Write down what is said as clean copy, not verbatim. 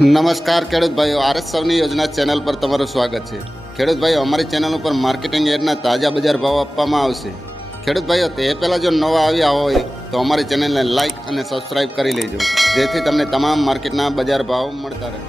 નમસ્કાર ખેડૂત ભાઈઓ, આરએસ સૌની યોજના ચેનલ પર તમારું સ્વાગત છે। ખેડૂત ભાઈઓ, અમારી ચેનલ ઉપર માર્કેટિંગ યાર્ડના તાજા બજાર ભાવ આપવામાં આવશે। ખેડૂત ભાઈઓ, તે પહેલાં જો નવા આવ્યા હોય તો અમારી ચેનલને લાઇક અને સબસ્ક્રાઇબ કરી લેજો, જેથી તમને તમામ માર્કેટના બજાર ભાવ મળતા રહે।